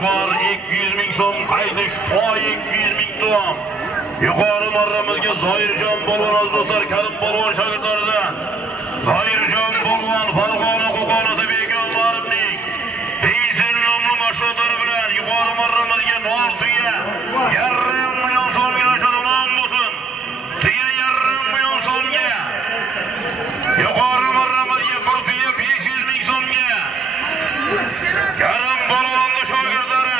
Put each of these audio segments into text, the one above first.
Qo'chqor 200 ming so'm, Qaydish Toy 200 ming so'm. Yuqori marramizga Zoirjon polvon do'stlar, Karim polvon shogirdlaridan. Zoirjon polvon Farg'ona Qo'qonida Begim Marimning Dizel nomli mashg'ulotlari bilan yuqori marramizga Nor tuya 1,5 million so'mga ochadigan bo'lsin. Tuya 1,5 million so'mga. Yuqori marramizga bir tuya 500 ming so'mga. Karim polvonning shogirdlari.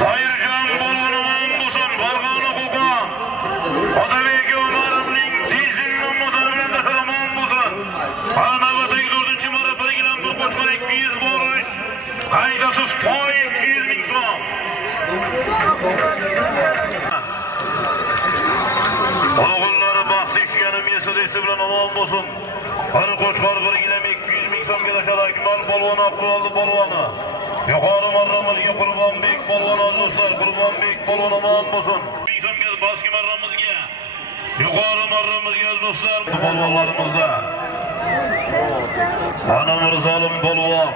Zoirjon polvon bo'lsin, Farg'ona Qo'qon. Otabek Umarovning Dizel nomli bilan tashalamon bo'lsin. Navbatdagi 4-marra 1 gilam bir Qo'chqor 200 borish. Qaydasiz Toy 200 ming so'm. O'g'illari baxt eshigani Mercedes bilan omon bo'lsin. Bir Qo'chqor 1 gilam 200 ming so'mga tashadi Akmal polvon Aqroldi polvoni. Yuqori marramizga Qurbonbek polvon do'stlar, Qurbonbek polvon omon bo'lsin. Ming so'mga baski marramizga. Yuqori marramizga do'stlar, polvonlarimizda. Ana Mirzolim polvon.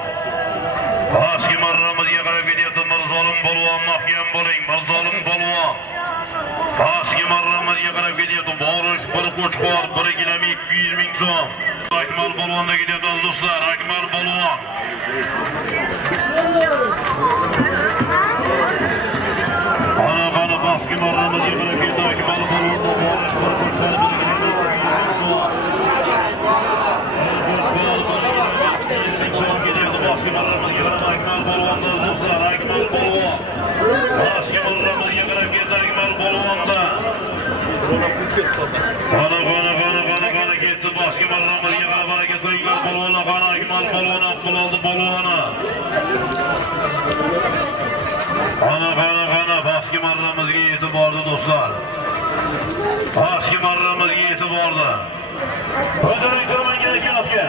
Baski marramizga qarab ketyapti Mirzolim polvon, mahkam bo'ling, Mirzolim polvon. Baski marramizga qarab ketyapti Borish bir Qo'chqor 1 gilam 200 ming so'm. Akmal polvonga ketyapti do'stlar, Akmal polvon. Ana baski marramizga qarab ketyapti Akmal polvon, Borish bir Qo'chqor 1 gilam 200 ming marramizga yetib bordi do'stlar. Baski marramizga yetib bordi. O'zining turmanga aka.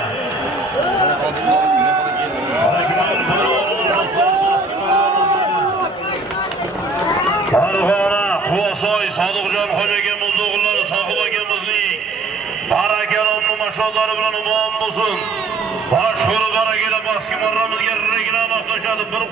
Farg'ona Quvasoy Sodiqjon xo'jagimiz o'g'illari Sohib akamizning barakalomli mashg'ulotlari bilan omon bo'lsin. Boshquri barakada baski marramizga reklama qilishadi. Bir